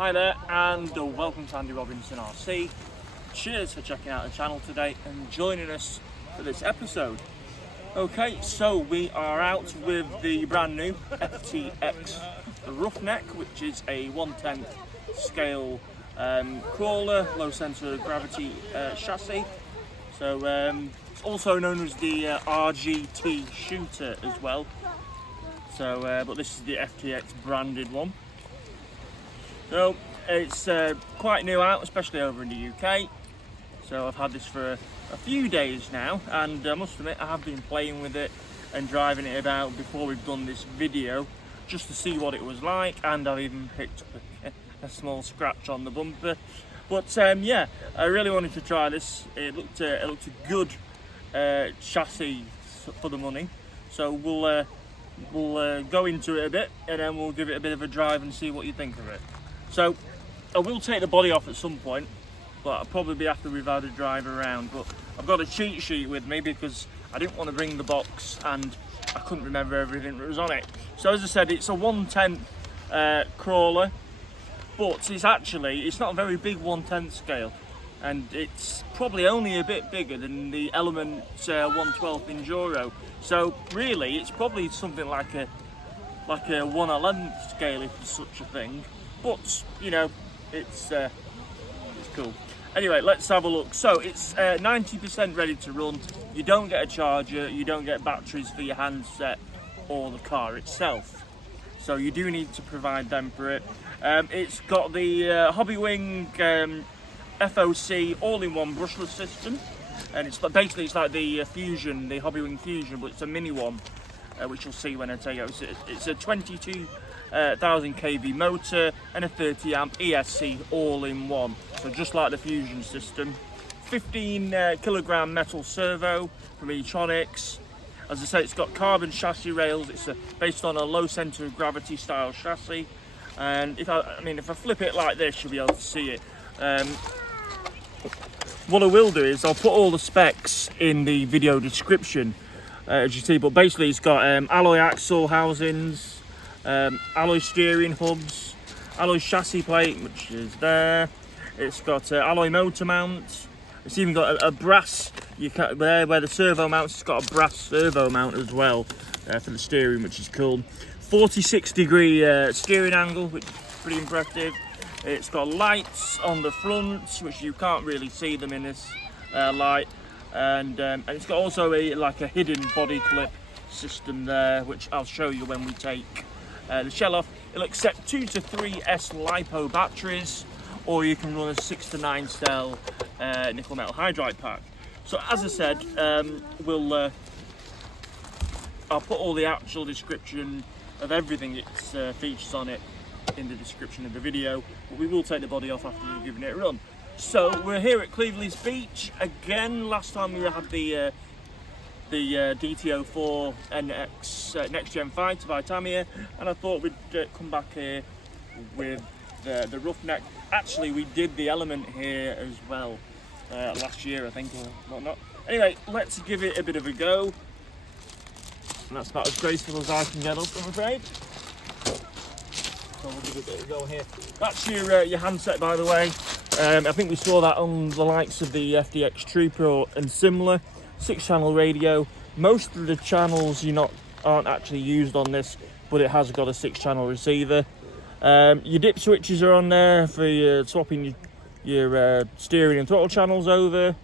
Hi there, and welcome to Andy Robinson RC. Cheers for checking out the channel today and joining us for this episode. Okay, so we are out with the brand new FTX Ruffneck, which is a 1/10 scale crawler, low centre of gravity chassis. So it's also known as the RGT shooter as well. So, but this is the FTX branded one. So it's quite new out, especially over in the UK. So I've had this for a few days now, and I must admit I have been playing with it and driving it about before we've done this video, just to see what it was like, and I've even picked up a small scratch on the bumper. But yeah, I really wanted to try this. It looked a good chassis for the money. So we'll go into it a bit, and then we'll give it a bit of a drive and see what you think of it. So I will take the body off at some point, but I'll probably be after we've had a drive around. But I've got a cheat sheet with me because I didn't want to bring the box and I couldn't remember everything that was on it. So as I said, it's a 1/10 crawler, but it's not a very big 1/10 scale, and it's probably only a bit bigger than the Element 1/12 Enduro. So really, it's probably something like a 1/11 scale, if there's such a thing. But you know, it's cool. Anyway, let's have a look. So it's 90% ready to run. You don't get a charger, you don't get batteries for your handset or the car itself. So you do need to provide them for it. It's got the Hobbywing FOC all-in-one brushless system, and it's like the Fusion, the Hobbywing Fusion, but it's a mini one, which you'll see when I take it. It's a 22,000 kV motor and a 30 amp ESC all-in-one. So just like the Fusion system. 15 kilogram metal servo from Etronix. As I say, it's got carbon chassis rails. It's based on a low centre of gravity style chassis. And if I flip it like this, you'll be able to see it. What I will do is I'll put all the specs in the video description, as you see. But basically, it's got alloy axle housings, alloy steering hubs, alloy chassis plate, which is there. It's got alloy motor mounts. It's even got a brass, where the servo mounts, it's got a brass servo mount as well for the steering, which is cool. 46-degree steering angle, which is pretty impressive. It's got lights on the front, which you can't really see them in this light, and it's got also a hidden body clip system there, which I'll show you when we take the shell off. It'll accept 2 to 3 S LiPo batteries, or you can run a 6 to 9 cell nickel metal hydride pack. So as I said, I'll put all the actual description of everything it features on it in the description of the video, but we will take the body off after we've given it a run. So we're here at Cleveleys Beach again. Last time we had the DTO4 NX Next Gen 5 to Vitamia, and I thought we'd come back here with the Ruffneck. Actually, we did the Element here as well last year, I think, or whatnot. Anyway, let's give it a bit of a go. And that's about as graceful as I can get up, I'm afraid. So we'll give it a bit of a go here. That's your handset, by the way. I think we saw that on the likes of the FTX Trooper and similar. 6-channel radio. Most of the channels aren't actually used on this, but it has got a 6-channel receiver. Your dip switches are on there for swapping your steering and throttle channels over.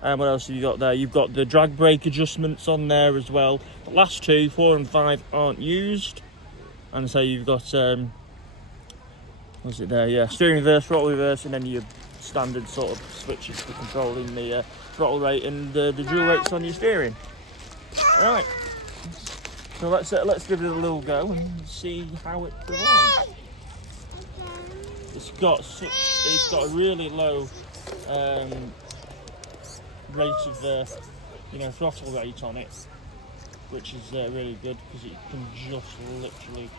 And what else have you got there? You've got the drag brake adjustments on there as well. The last 2, 4 and 5, aren't used. And so you've got what's it there? Yeah, steering reverse, throttle reverse, and then your standard sort of switches for controlling the throttle rate and the dual rates on your steering. Right. So let's give it a little go and see how it performs. It's got a really low rate of throttle rate on it, which is really good because it can just literally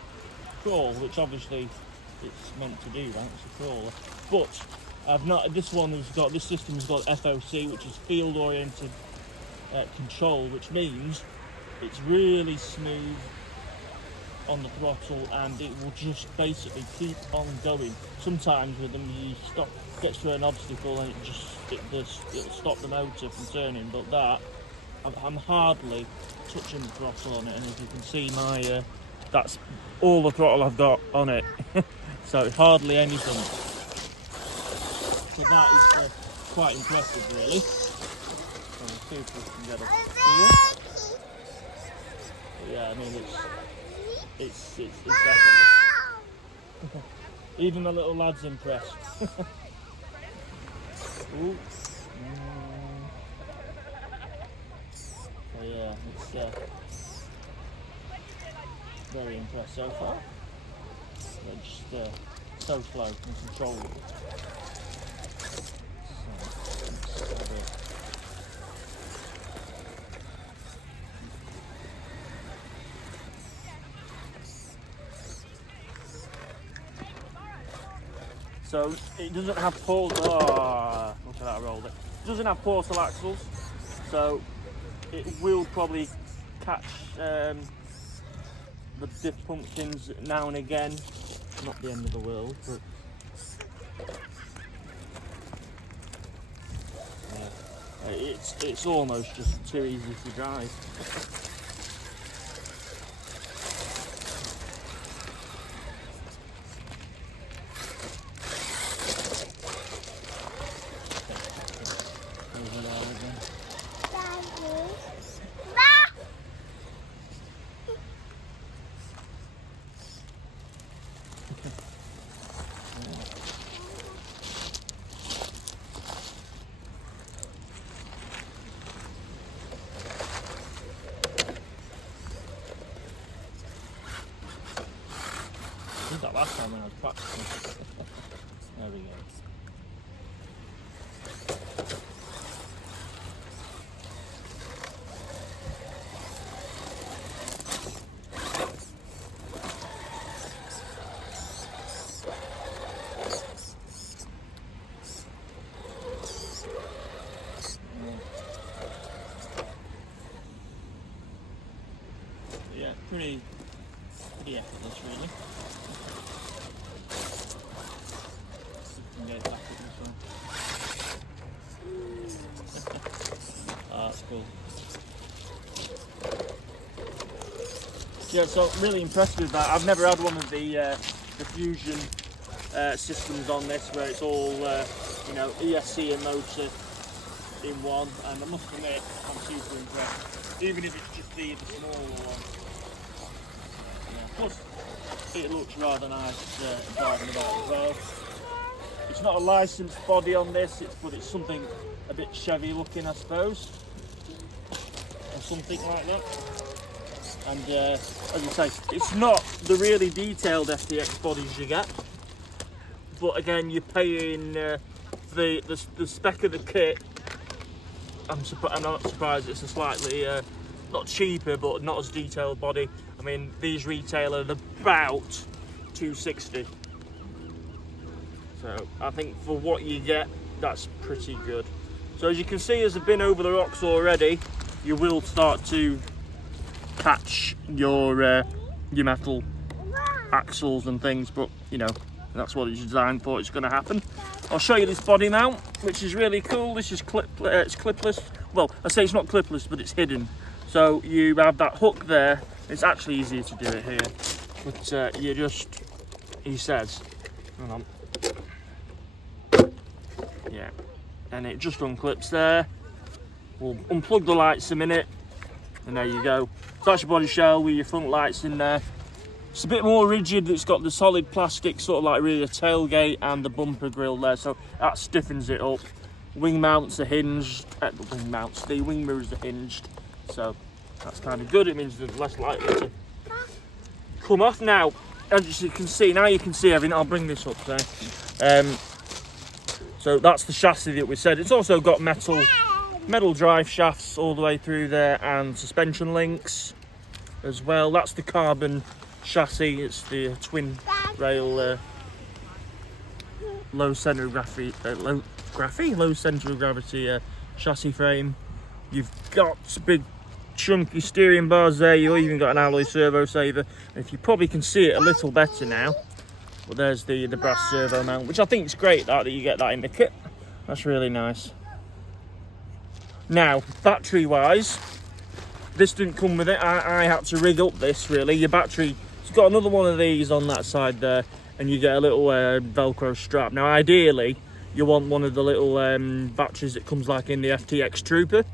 crawl, which obviously it's meant to do that, it's a crawler. But this system's got FOC, which is field oriented control, which means it's really smooth on the throttle, and it will just basically keep on going. Sometimes with them you stop, gets to an obstacle and it'll stop the motor from turning, but that I'm hardly touching the throttle on it, and as you can see my that's all the throttle I've got on it. So it's hardly anything. So that is quite impressive, really. So we'll see if we can get up here. But yeah, I mean it's definitely. Even the little lad's impressed. Ooh. So yeah, it's very impressed so far. They're just so slow and controllable. So it doesn't have portal. Oh, look at that, I rolled it. It doesn't have portal axles, so it will probably catch the diff pumpkins now and again. Not the end of the world, but it's almost just too easy to drive. I did that last time when I was practicing. There we go. Yeah, pretty effortless, really. Get back at this one. Oh, that's cool. Yeah, so really impressed with that. I've never had one of the fusion systems on this, where it's all you know, ESC and motor in one, and I must admit I'm super impressed, even if it's just the smaller one. Yeah. Plus it looks rather nice driving about as well. It's not a licensed body on this, but it's something a bit Chevy looking, I suppose, or something like that. And as I say, it's not the really detailed FTX bodies you get, but again, you're paying the spec of the kit. I'm not surprised it's a slightly not cheaper, but not as detailed body. I mean, these retail at about $260. So I think for what you get, that's pretty good. So as you can see, as I've been over the rocks already, you will start to catch your metal axles and things, but you know, that's what it's designed for. It's going to happen. I'll show you this body mount, which is really cool. This is it's clipless. Well, I say it's not clipless, but it's hidden. So you have that hook there. It's actually easier to do it here, but you just, he says, hang on. Yeah, and it just unclips there. We'll unplug the lights a minute, and there you go. So that's your body shell with your front lights in there. It's a bit more rigid. It's got the solid plastic, sort of like really a tailgate, and the bumper grille there, so that stiffens it up. Wing mounts are hinged. The wing mirrors are hinged, so that's kind of good. It means they're less likely to come off. Now, as you can see, everything. I'll bring this up there. So that's the chassis that we said. It's also got metal drive shafts all the way through there, and suspension links as well. That's the carbon chassis. It's the twin rail low centre of gravity chassis frame. You've got big chunky steering bars there. You've even got an alloy servo saver. And if you probably can see it a little better now, well, there's the brass servo mount, which I think is great that you get that in the kit. That's really nice. Now, battery wise, this didn't come with it. I had to rig up this really. Your battery, it's got another one of these on that side there, and you get a little Velcro strap. Now, ideally, you want one of the little batteries that comes like in the FTX Trooper.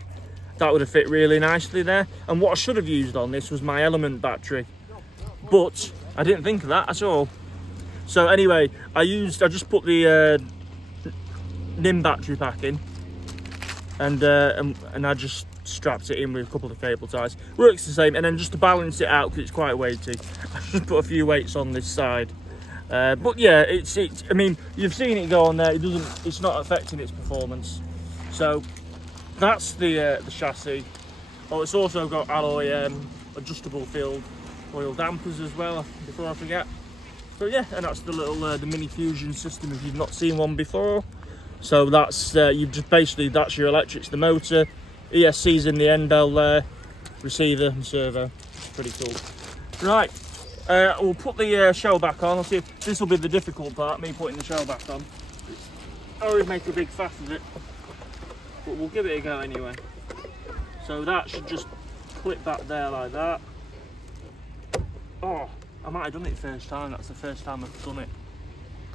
That would have fit really nicely there. And what I should have used on this was my Element battery, but I didn't think of that at all. So anyway, I just put the NIM battery pack in, and I just strapped it in with a couple of cable ties. Works the same. And then just to balance it out, because it's quite weighty, I just put a few weights on this side. But yeah, it's. I mean, you've seen it go on there. It's not affecting its performance. So that's the chassis. Oh, it's also got alloy adjustable field oil dampers as well. Before I forget. So yeah, and that's the little the mini fusion system if you've not seen one before. So that's you've just basically, that's your electrics, the motor, ESC's in the end bell there, receiver and servo. Pretty cool. Right, we'll put the shell back on. I'll see if this will be the difficult part, me putting the shell back on. I always make a big faff of it, but we'll give it a go anyway. So that should just clip back there like that. Oh, I might have done it first time. That's the first time I've done it,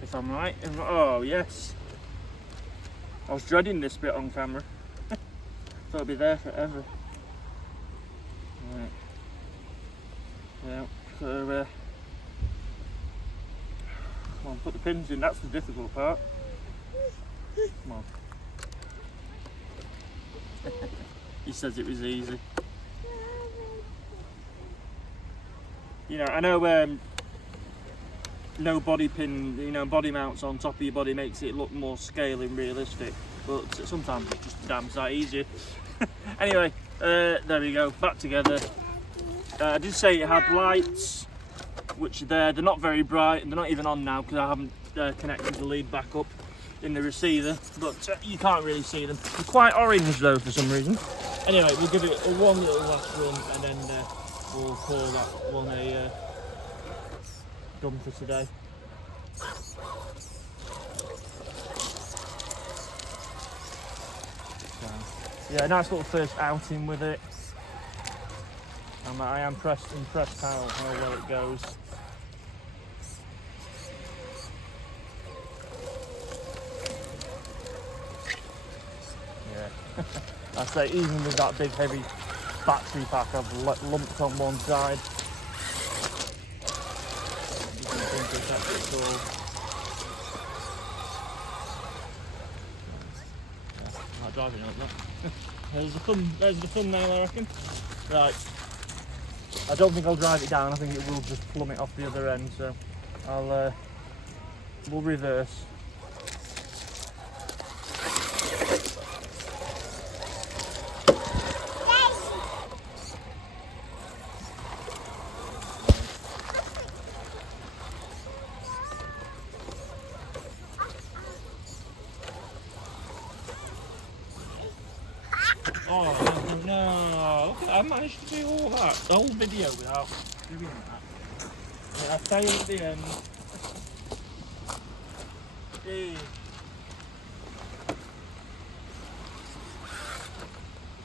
if I'm right. Oh yes, I was dreading this bit on camera. Thought it'd be there forever. Right. Yeah. So come on, put the pins in. That's the difficult part. Come on. He says it was easy. You know, I know no body pin, you know, body mounts on top of your body makes it look more scale and realistic, but sometimes it's just damn sight easier. Anyway, there we go, back together. I did say it had lights, which they're not very bright, and they're not even on now because I haven't connected the lead back up in the receiver, but you can't really see them. They're quite orange though for some reason. Anyway, we'll give it one little last run, and then we'll call that one a done for today. So, yeah, nice little first outing with it. I am impressed how well it goes. Yeah, I say even with that big heavy battery pack I've lumped on one side. You can think it's actually cool. Yeah, not driving like that. There's the thumbnail, I reckon. Right. I don't think I'll drive it down. I think it will just plummet off the other end. So we'll reverse. Oh no! Okay, I managed to do all that. The whole video without doing that. Yeah, I failed at the end. Hey.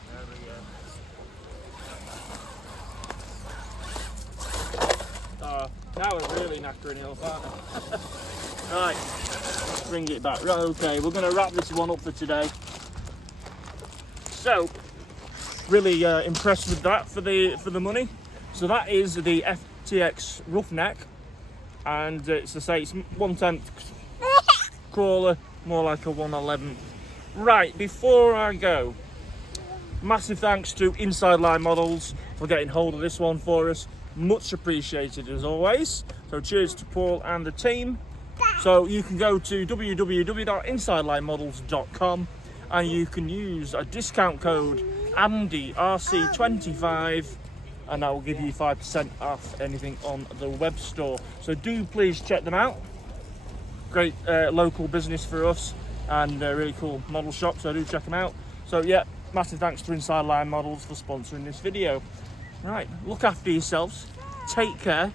There we go. Oh, now we're really knackering it up, aren't we? Right, let's bring it back. Right, okay, we're going to wrap this one up for today. So, really impressed with that for the money. So that is the FTX Ruffneck, and it's 1/10 crawler, more like a 1/11. Right, before I go, massive thanks to Inside Line Models for getting hold of this one for us. Much appreciated as always. So cheers to Paul and the team. So you can go to www.insidelinemodels.com and you can use a discount code ANDYRC25 and that will give you 5% off anything on the web store. So do please check them out. Great local business for us and a really cool model shop, so do check them out. So yeah, massive thanks to Inside Line Models for sponsoring this video. Right, look after yourselves, take care,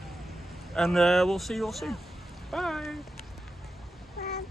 and we'll see you all soon.